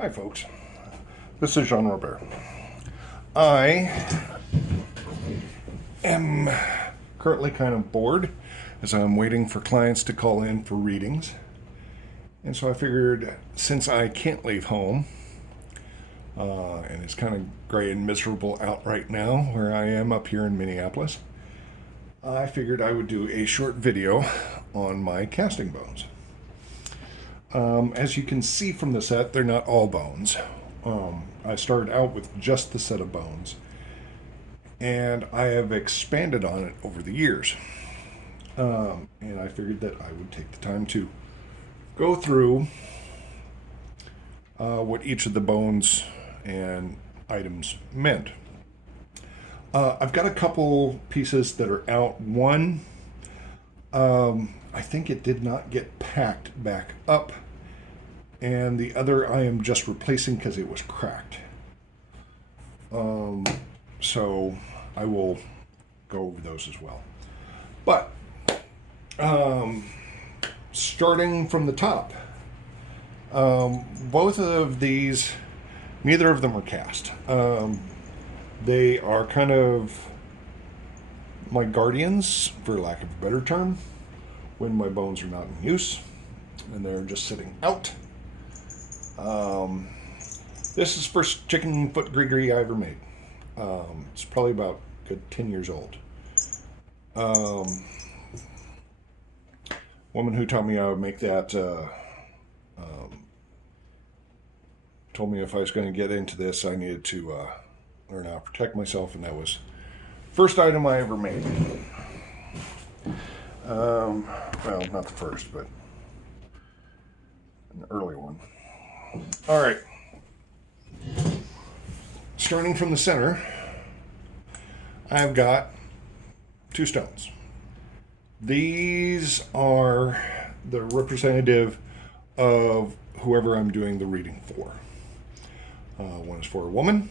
Hi, folks. This is Jean Robert. I am currently kind of bored as I'm waiting for clients to call in for readings. And so I figured since I can't leave home, and it's kind of gray and miserable out right now where I am up here in Minneapolis, I figured I would do a short video on my casting bones. As you can see from the set, they're not all bones. I started out with just the set of bones, and I have expanded on it over the years. And I figured that I would take the time to go through what each of the bones and items meant. I've got a couple pieces that are out. One, I think it did not get packed back up, and the other I am just replacing because it was cracked. So I will go over those as well. But starting from the top, both of these, neither of them are cast. They are kind of my guardians, for lack of a better term, when my bones are not in use and they're just sitting out. This is the first chicken foot gree I ever made. It's probably about a good 10 years old. Woman who taught me I would make that told me if I was going to get into this, I needed to learn how to protect myself, and that was the first item I ever made. Well, not the first, but an early one. All right. Starting from the center, I've got two stones. These are the representative of whoever I'm doing the reading for. One is for a woman.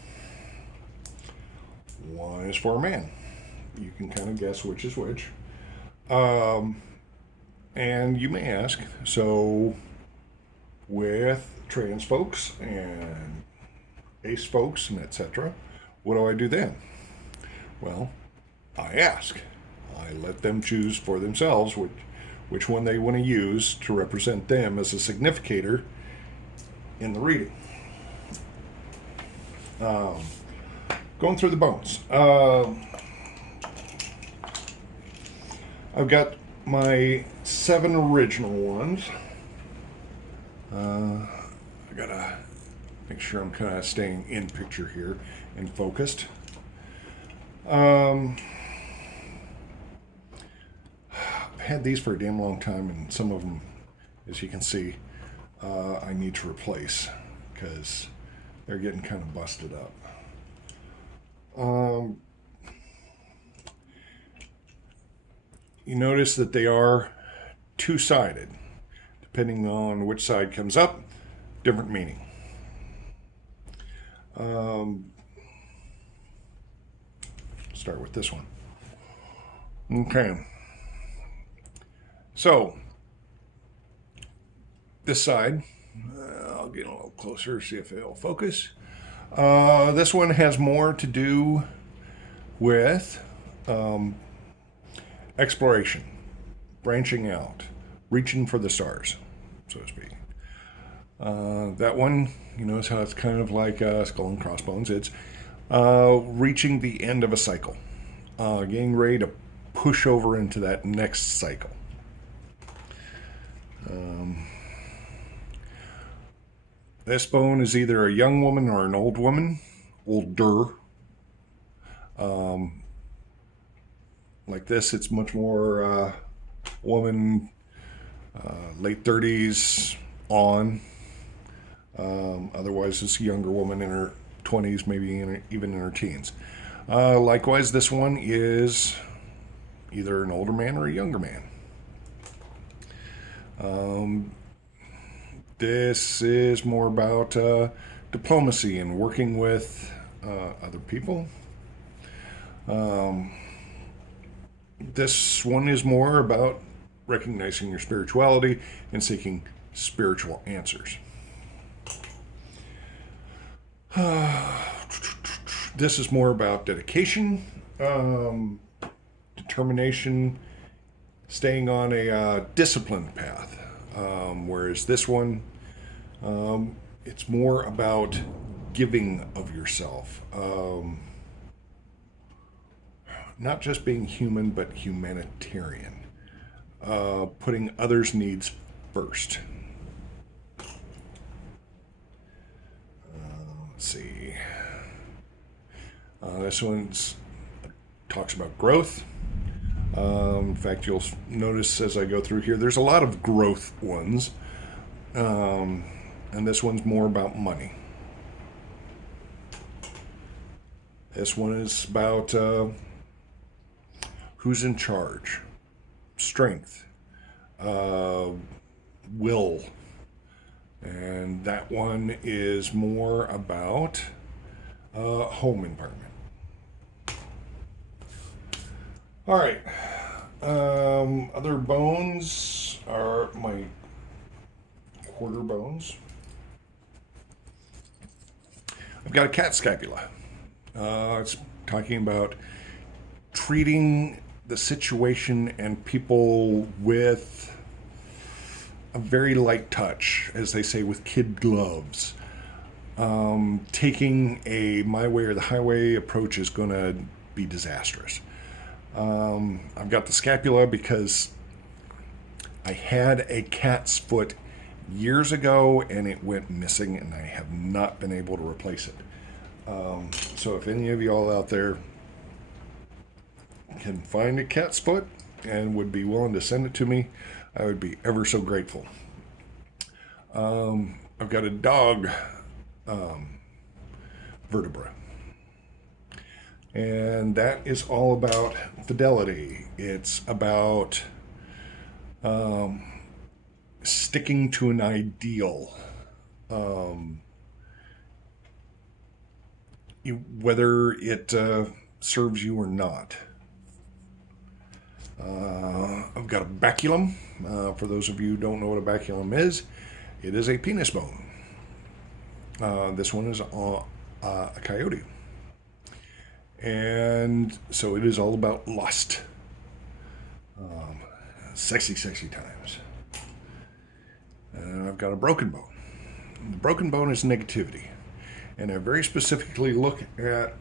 One is for a man. You can kind of guess which is which. And you may ask, so with trans folks and ace folks and etc., what do I do then? Well, I ask. I let them choose for themselves which one they want to use to represent them as a significator in the reading. Going through the bones. I've got my 7 original ones. I gotta make sure I'm kind of staying in picture here and focused. I've had these for a damn long time, and some of them, as you can see, I need to replace because they're getting kind of busted up. You notice that they are two-sided. Depending on which side comes up, different meaning. Start with this one. Okay. So, this side, I'll get a little closer, see if it'll focus. This one has more to do with exploration, branching out, reaching for the stars, so to speak. That one, you notice how it's kind of like skull and crossbones. It's reaching the end of a cycle, getting ready to push over into that next cycle. This bone is either a young woman or an old woman, older. Like this, it's much more woman, late 30s on. Otherwise, it's a younger woman in her 20s, maybe even in her teens. Likewise, this one is either an older man or a younger man. This is more about diplomacy and working with other people. This one is more about recognizing your spirituality and seeking spiritual answers. This is more about dedication, determination, staying on a disciplined path. Whereas this one, it's more about giving of yourself. Not just being human, but humanitarian. Putting others' needs first. Let's see. This one's talks about growth. In fact, you'll notice as I go through here, there's a lot of growth ones. And this one's more about money. This one is about who's in charge, strength, will. And that one is more about home environment. All right. Other bones are my quarter bones. I've got a cat scapula. It's talking about treating the situation and people with a very light touch, as they say, with kid gloves. Taking a my way or the highway approach is going to be disastrous. I've got the scapula because I had a cat's foot years ago and it went missing and I have not been able to replace it. So if any of y'all out there can find a cat's foot and would be willing to send it to me, I would be ever so grateful. I've got a dog vertebra. And that is all about fidelity. It's about sticking to an ideal. Whether it serves you or not. I've got a baculum. For those of you who don't know what a baculum is, it is a penis bone. This one is a coyote. And so it is all about lust. Sexy, sexy times. And I've got a broken bone. The broken bone is negativity. And I very specifically look at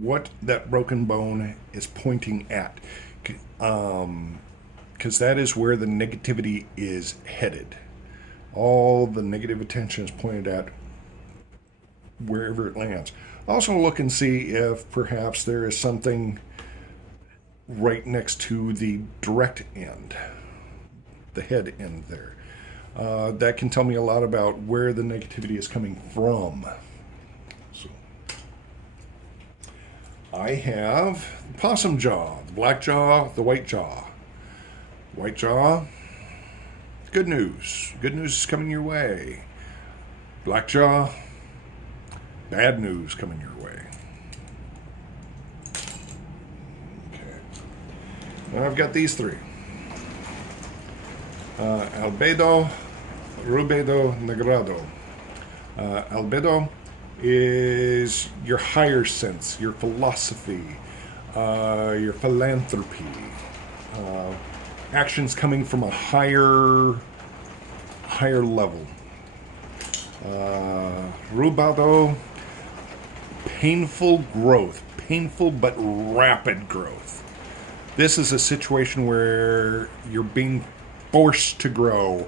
what that broken bone is pointing at. Because that is where the negativity is headed. All the negative attention is pointed at wherever it lands. Also look and see if perhaps there is something right next to the direct end, the head end there. That can tell me a lot about where the negativity is coming from. So, I have the possum jaw, the black jaw, the white jaw. White jaw, good news. Good news is coming your way. Black jaw, bad news coming your way. Okay. Now I've got these three. Albedo, rubedo, negrado. Albedo is your higher sense, your philosophy, your philanthropy, actions coming from a higher level. Rubado, painful growth, painful but rapid growth. This is a situation where you're being forced to grow,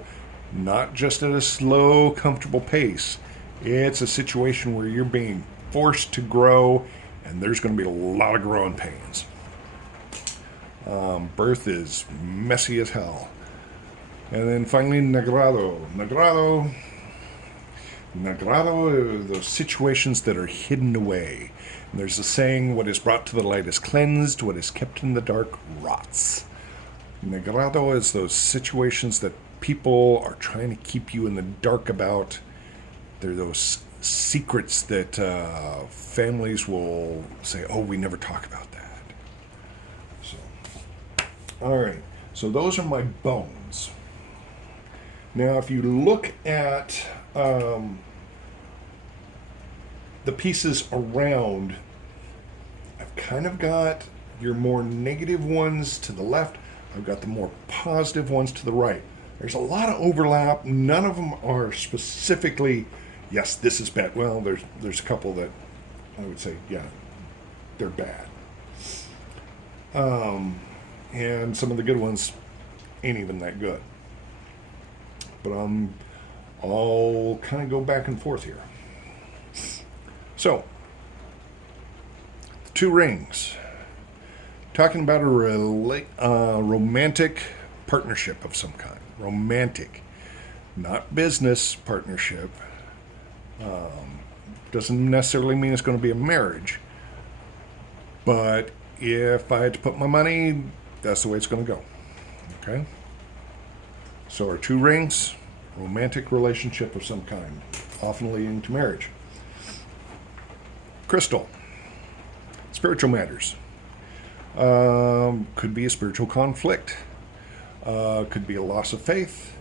not just at a slow, comfortable pace. It's a situation where you're being forced to grow, and there's going to be a lot of growing pains. Birth is messy as hell. And then finally, Negrado. Negrado are those situations that are hidden away. And there's a saying, what is brought to the light is cleansed, what is kept in the dark rots. Negrado is those situations that people are trying to keep you in the dark about. They're those secrets that families will say, oh, we never talk about that. So, all right. So those are my bones. Now, if you look at the pieces around, I've kind of got your more negative ones to the left. I've got the more positive ones to the right. There's a lot of overlap. None of them are specifically, yes, this is bad. Well, there's a couple that I would say, yeah, they're bad. And some of the good ones ain't even that good. But I'll kind of go back and forth here. So, the two rings. Talking about a romantic partnership of some kind. Romantic, not business partnership. Doesn't necessarily mean it's going to be a marriage. But if I had to put my money, that's the way it's going to go. Okay? So our two rings, romantic relationship of some kind, often leading to marriage. Crystal, spiritual matters. Could be a spiritual conflict. Could be a loss of faith,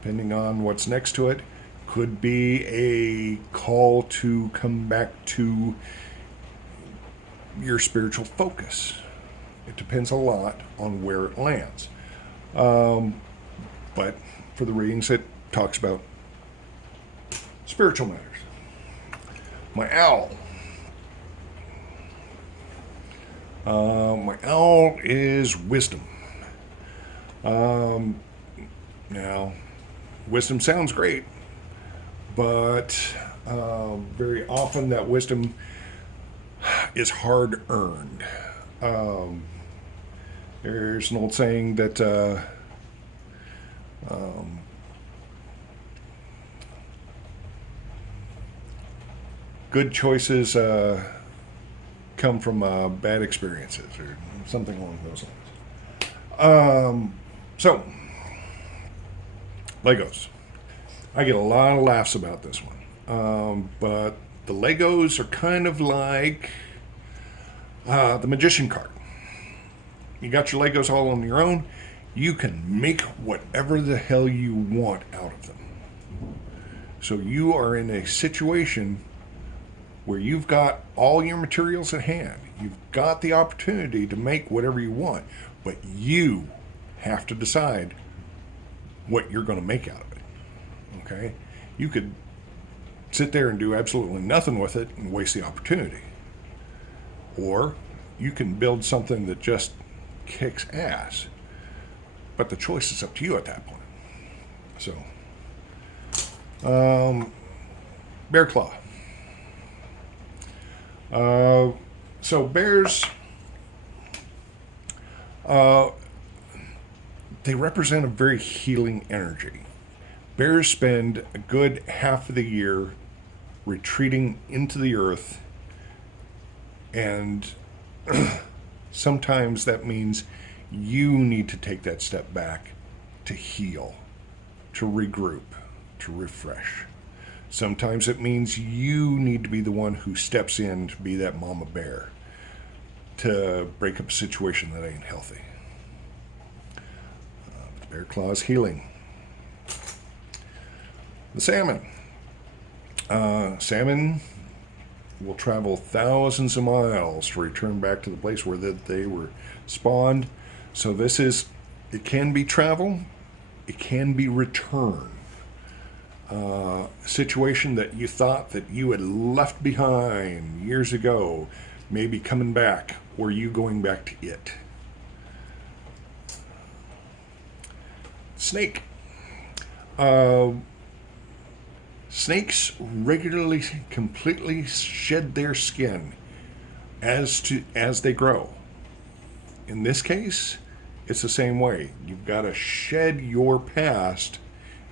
depending on what's next to it. Could be a call to come back to your spiritual focus. It depends a lot on where it lands. But for the readings, it talks about spiritual matters. My owl. My owl is wisdom. Now, wisdom sounds great, but very often that wisdom is hard earned. There's an old saying that good choices come from bad experiences, or something along those lines. So, Legos. I get a lot of laughs about this one. But the Legos are kind of like the magician card. You got your Legos all on your own. You can make whatever the hell you want out of them. So you are in a situation where you've got all your materials at hand. You've got the opportunity to make whatever you want, but you have to decide what you're going to make out of it. Okay? You could sit there and do absolutely nothing with it and waste the opportunity. Or you can build something that just kicks ass. But the choice is up to you at that point. So, bear claw. So bears, they represent a very healing energy. Bears spend a good half of the year retreating into the earth, and sometimes that means you need to take that step back to heal, to regroup, to refresh. Sometimes it means you need to be the one who steps in to be that mama bear to break up a situation that ain't healthy. The bear claw is healing. The salmon. Salmon will travel thousands of miles to return back to the place where they were spawned. So it can be travel, it can be return. Situation that you thought that you had left behind years ago, maybe coming back, or you going back to it. Snake. Snakes regularly completely shed their skin as they grow. In this case, it's the same way. You've got to shed your past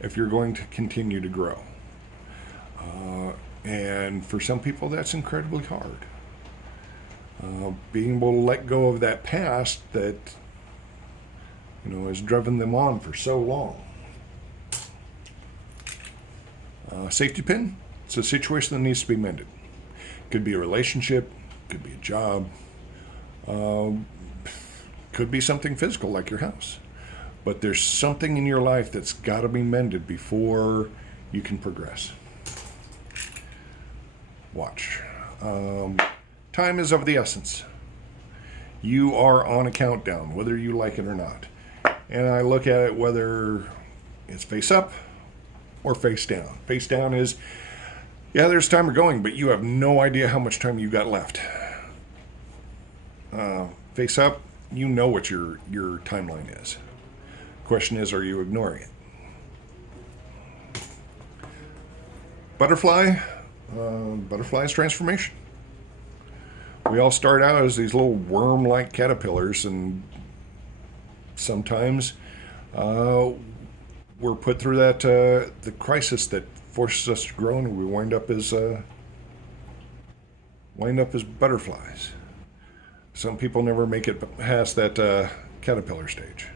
if you're going to continue to grow. And for some people, that's incredibly hard. Being able to let go of that past that, has driven them on for so long. Safety pin, it's a situation that needs to be mended. Could be a relationship, could be a job, could be something physical like your house. But there's something in your life that's got to be mended before you can progress. Watch. Time is of the essence. You are on a countdown, whether you like it or not. And I look at it whether it's face up or face down. Face down is, yeah, there's timer going, but you have no idea how much time you got left. Face up, you know what your timeline is. Question is, are you ignoring it? Butterfly is transformation. We all start out as these little worm-like caterpillars, and sometimes we're put through that the crisis that forces us to grow, and we wind up as butterflies. Some people never make it past that caterpillar stage.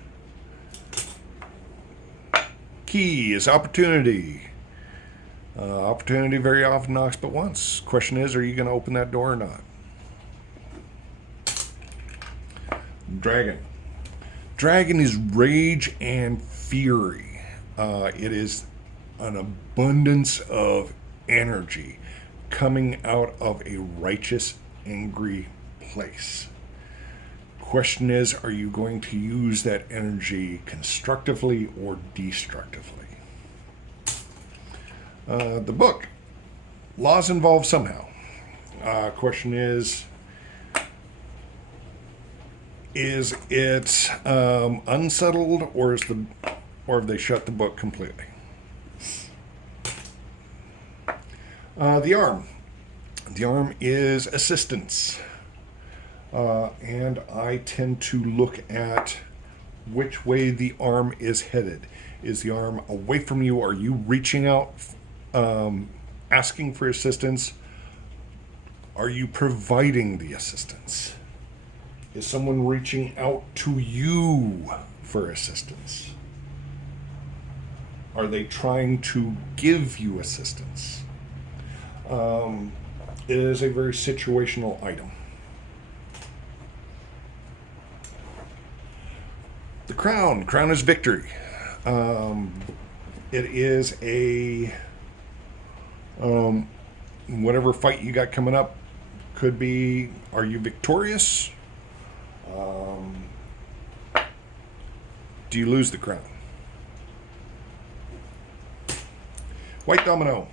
Key is opportunity. Opportunity very often knocks but once. Question is, are you going to open that door or not? Dragon. Dragon is rage and fury. It is an abundance of energy coming out of a righteous, angry place. Question is, are you going to use that energy constructively or destructively? The book, laws involved somehow. Question is it unsettled, or have they shut the book completely? The arm is assistance, and I tend to look at which way the arm is headed. Is the arm away from you? Are you reaching out, asking for assistance? Are you providing the assistance? Is someone reaching out to you for assistance? Are they trying to give you assistance? It is a very situational item. The crown. Crown is victory. It is a whatever fight you got coming up. Could be, are you victorious? Do you lose the crown? White domino.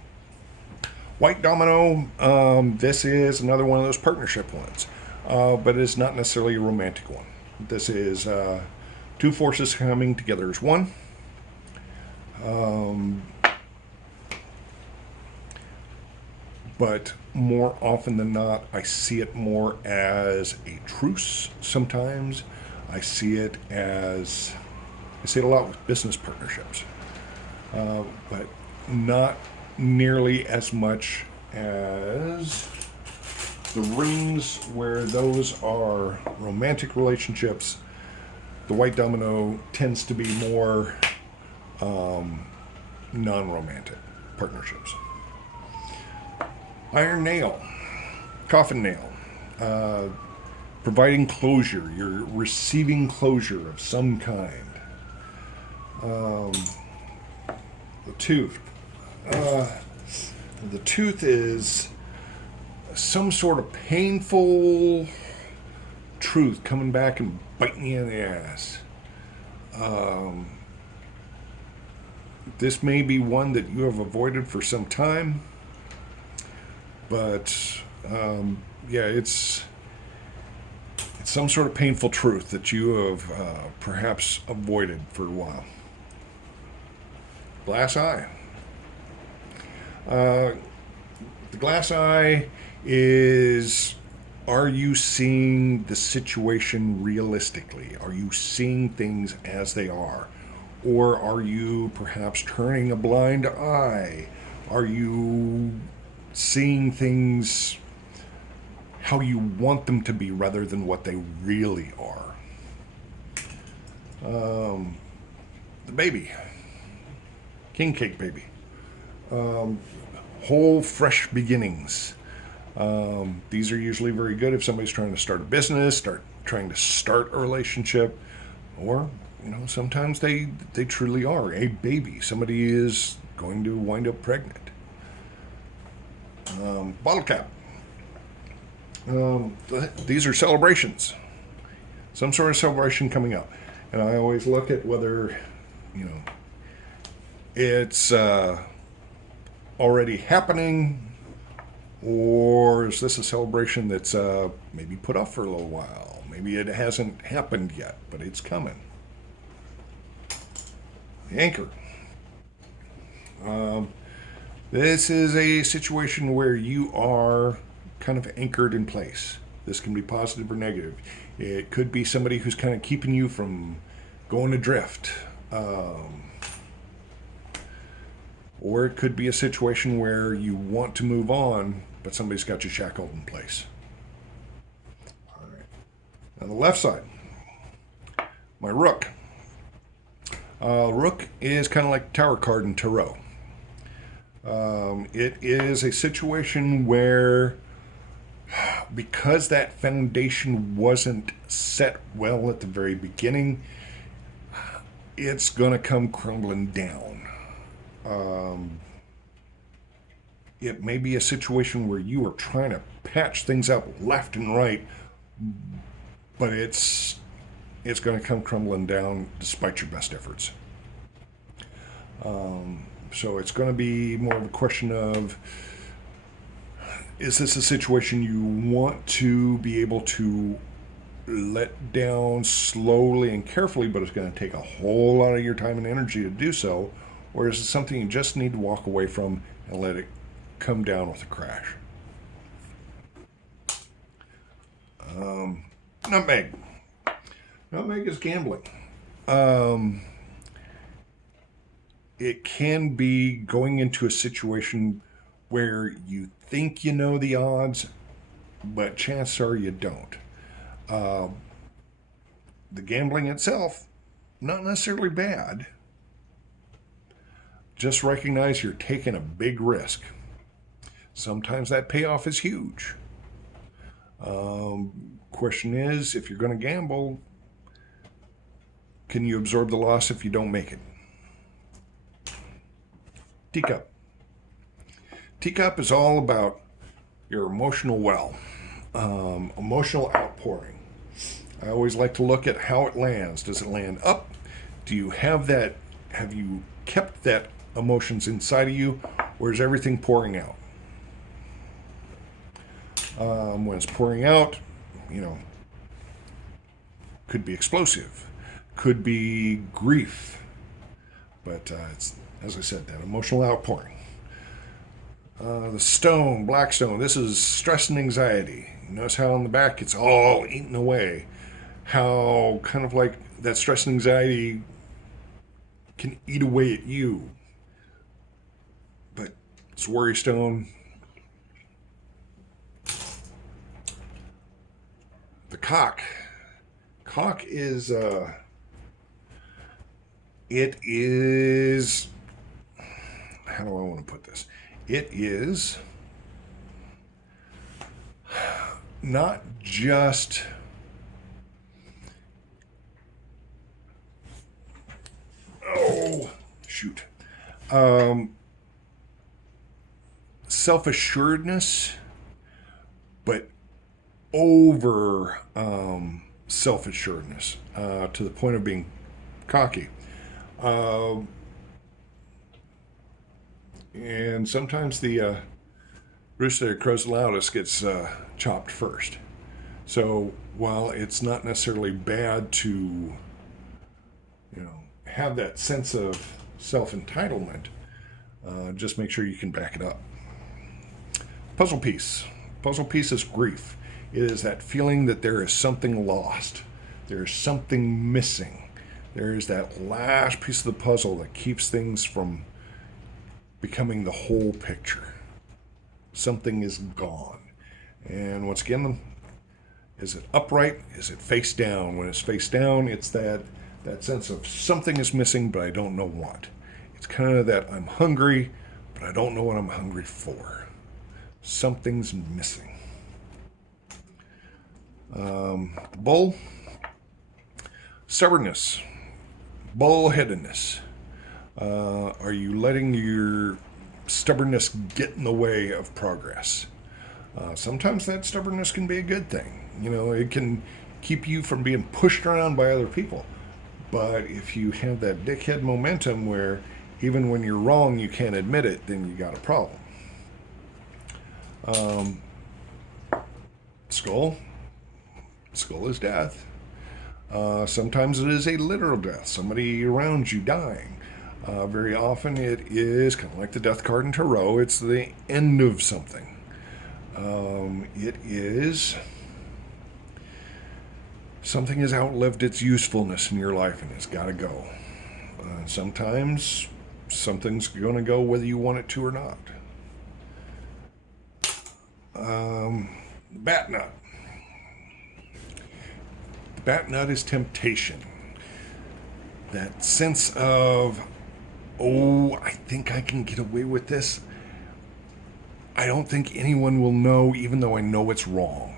White domino, this is another one of those partnership ones, but it's not necessarily a romantic one. This is two forces coming together as one. But more often than not, I see it more as a truce sometimes. I see it a lot with business partnerships, but not nearly as much as the rings, where those are romantic relationships. The white domino tends to be more non-romantic partnerships. Iron nail, coffin nail, providing closure. You're receiving closure of some kind. The tooth. The tooth is some sort of painful truth coming back and biting you in the ass. This may be one that you have avoided for some time, but it's some sort of painful truth that you have perhaps avoided for a while. Glass eye. The glass eye is, are you seeing the situation realistically? Are you seeing things as they are? Or are you perhaps turning a blind eye? Are you seeing things how you want them to be rather than what they really are? The baby. King cake baby. Whole fresh beginnings. These are usually very good if somebody's trying to start a business, trying to start a relationship, or sometimes they truly are a baby. Somebody is going to wind up pregnant. Bottle cap. These are celebrations, some sort of celebration coming up. And I always look at whether, it's already happening, or is this a celebration that's maybe put off for a little while? Maybe it hasn't happened yet, but it's coming. The anchor. This is a situation where you are kind of anchored in place. This can be positive or negative. It could be somebody who's kind of keeping you from going adrift. Or it could be a situation where you want to move on, but somebody's got you shackled in place. All right. On the left side, my rook. Rook is kind of like tower card in tarot. It is a situation where, because that foundation wasn't set well at the very beginning, it's going to come crumbling down. It may be a situation where you are trying to patch things up left and right, but it's going to come crumbling down despite your best efforts. So it's going to be more of a question of, is this a situation you want to be able to let down slowly and carefully, but it's going to take a whole lot of your time and energy to do so? Or is it something you just need to walk away from and let it come down with a crash? Nutmeg. Nutmeg is gambling. It can be going into a situation where you think you know the odds, but chances are you don't. The gambling itself, not necessarily bad. Just recognize you're taking a big risk. Sometimes that payoff is huge. Question is, if you're going to gamble, can you absorb the loss if you don't make it? Teacup. Teacup is all about your emotional well, emotional outpouring. I always like to look at how it lands. Does it land up? Do you have that? Have you kept that emotions inside of you, or is everything pouring out? When it's pouring out, could be explosive, could be grief, but it's, as I said, that emotional outpouring. The stone, black stone, this is stress and anxiety. Notice how on the back it's all eaten away. How kind of like that stress and anxiety can eat away at you. But it's worry stone. The cock. Cock is, it is, how do I want to put this? It is not just self-assuredness, but over self-assuredness to the point of being cocky. And sometimes the rooster that crows the loudest gets chopped first. So while it's not necessarily bad to, have that sense of self-entitlement, just make sure you can back it up. Puzzle piece. Puzzle piece is grief. It is that feeling that there is something lost. There is something missing. There is that last piece of the puzzle that keeps things from becoming the whole picture. Something is gone. And once again, is it upright? Is it face down? When it's face down, it's that sense of something is missing, but I don't know what. It's kind of that I'm hungry, but I don't know what I'm hungry for. Something's missing. Bull, stubbornness, bullheadedness. Are you letting your stubbornness get in the way of progress? Sometimes that stubbornness can be a good thing. It can keep you from being pushed around by other people. But if you have that dickhead momentum where even when you're wrong you can't admit it, then you got a problem. Skull. Skull is death. Sometimes it is a literal death, somebody around you dying. Very often it is kind of like the death card in Tarot. It's the end of something. It is something has outlived its usefulness in your life and it's got to go. Sometimes something's going to go whether you want it to or not. Bat nut. The bat nut is temptation. That sense of, oh, I think I can get away with this. I don't think anyone will know, even though I know it's wrong.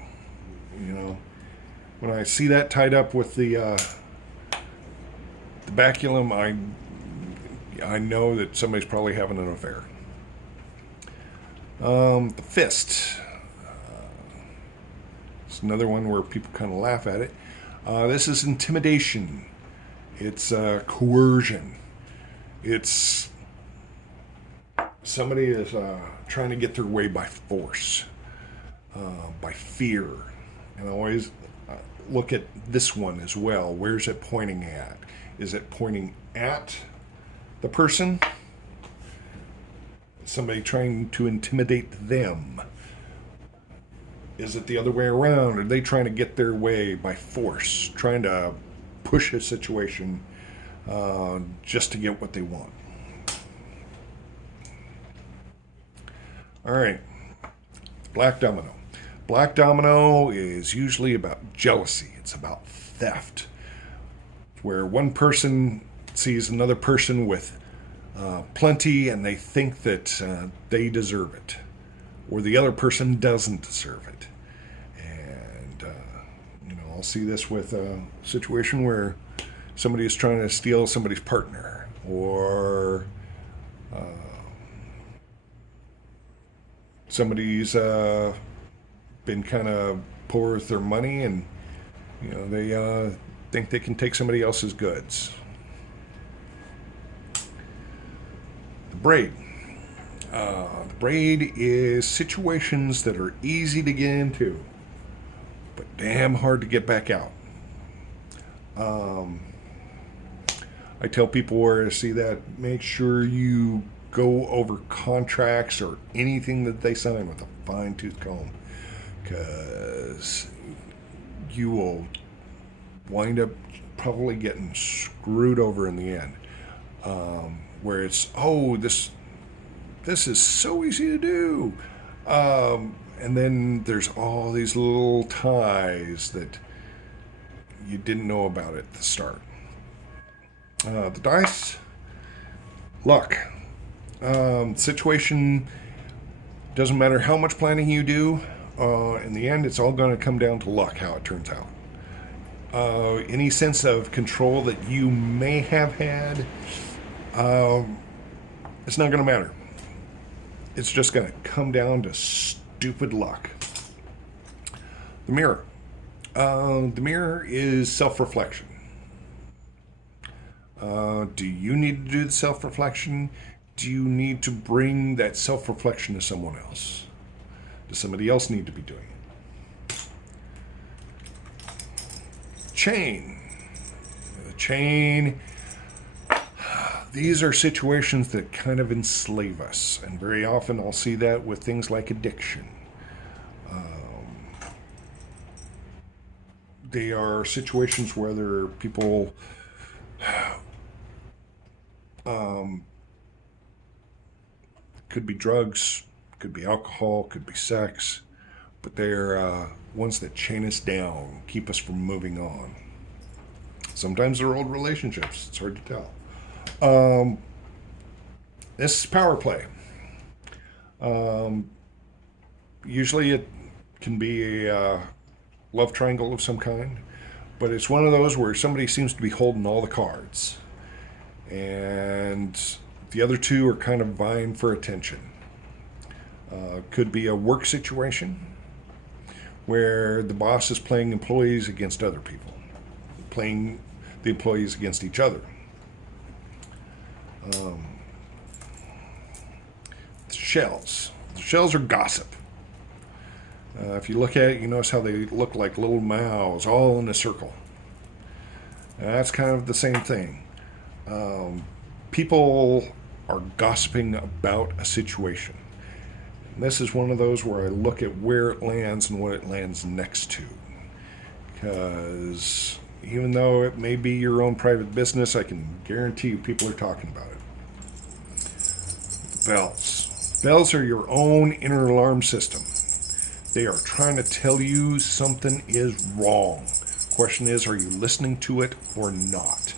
When I see that tied up with the baculum, I know that somebody's probably having an affair. The fist. It's another one where people kind of laugh at it. This is intimidation. It's coercion. It's somebody is trying to get their way by force, by fear. And I always look at this one as well. Where's it pointing at? Is it pointing at the person? Somebody trying to intimidate them? Is it the other way around? Are they trying to get their way by force, trying to push a situation just to get what they want? All right, Black Domino. Black Domino is usually about jealousy. It's about theft, where one person sees another person with plenty and they think that they deserve it, or the other person doesn't deserve it. And, I'll see this with a situation where somebody is trying to steal somebody's partner, or somebody's been kind of poor with their money and, they think they can take somebody else's goods. The braid. The braid is situations that are easy to get into, but damn hard to get back out. I tell people where to see that, make sure you go over contracts or anything that they sign with a fine-tooth comb, because you will wind up probably getting screwed over in the end. Where it's, this is so easy to do. And then there's all these little ties that you didn't know about at the start. The dice, luck. Situation, doesn't matter how much planning you do, in the end it's all going to come down to luck, how it turns out. Any sense of control that you may have had, it's not going to matter. It's just going to come down to stupid luck. The mirror. The mirror is self-reflection. Do you need to do the self-reflection? Do you need to bring that self-reflection to someone else? Does somebody else need to be doing it? Chain. The chain. These are situations that kind of enslave us, and very often I'll see that with things like addiction. They are situations where there are people could be drugs, could be alcohol, could be sex, but they're ones that chain us down, keep us from moving on. Sometimes they're old relationships. It's hard to tell. This is power play. Usually it can be a love triangle of some kind, but it's one of those where somebody seems to be holding all the cards, and the other two are kind of vying for attention. Could be a work situation where the boss is playing employees against other people, playing the employees against each other. Shells. Shells are gossip. If you look at it, you notice how they look like little mouths all in a circle. That's kind of the same thing. People are gossiping about a situation. And this is one of those where I look at where it lands and what it lands next to. Because even though it may be your own private business, I can guarantee you people are talking about it. Bells. Bells are your own inner alarm system. They are trying to tell you something is wrong. Question is, are you listening to it or not?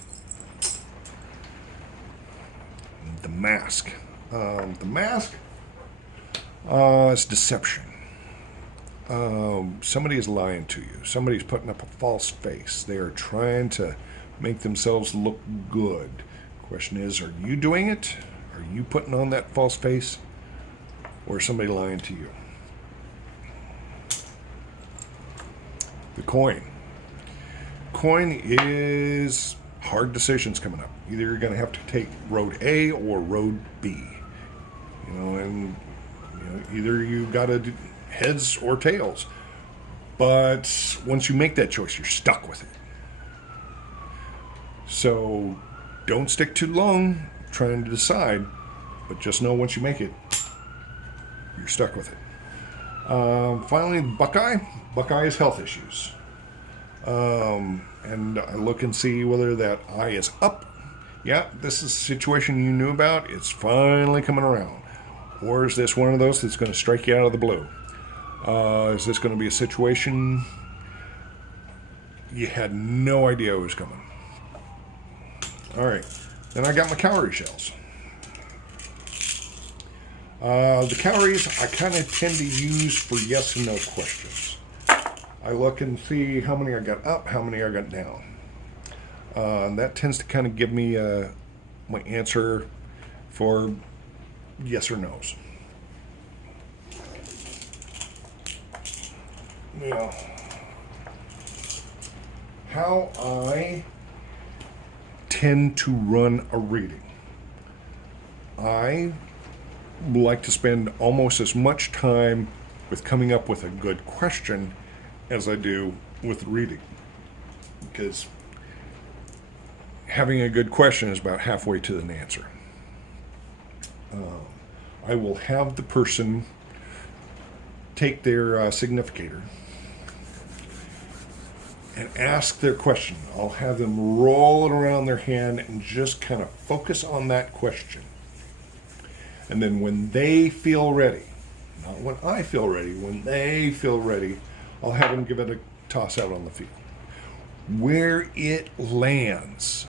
The mask. The mask is deception. Somebody is lying to you. Somebody's putting up a false face. They are trying to make themselves look good. Question is, are you doing it? Are you putting on that false face? Or is somebody lying to you? The coin. Coin is hard decisions coming up. Either you're going to have to take road A or road B. And either you got to do heads or tails. But once you make that choice, you're stuck with it. So don't stick too long trying to decide, but just know once you make it, you're stuck with it. Finally, Buckeye. Buckeye is health issues. And I look and see whether that eye is up. Yeah, this is a situation you knew about. It's finally coming around. Or is this one of those that's going to strike you out of the blue? Is this going to be a situation you had no idea it was coming? All right. Then I got my calorie shells. The calories I kind of tend to use for yes and no questions. I look and see how many I got up, how many I got down. And that tends to kind of give me my answer for yes or no's. Now, how I tend to run a reading. I like to spend almost as much time with coming up with a good question as I do with reading. Because having a good question is about halfway to an answer. I will have the person take their significator and ask their question. I'll have them roll it around their hand and just kind of focus on that question. And then when they feel ready, not when I feel ready, when they feel ready, I'll have them give it a toss out on the field. Where it lands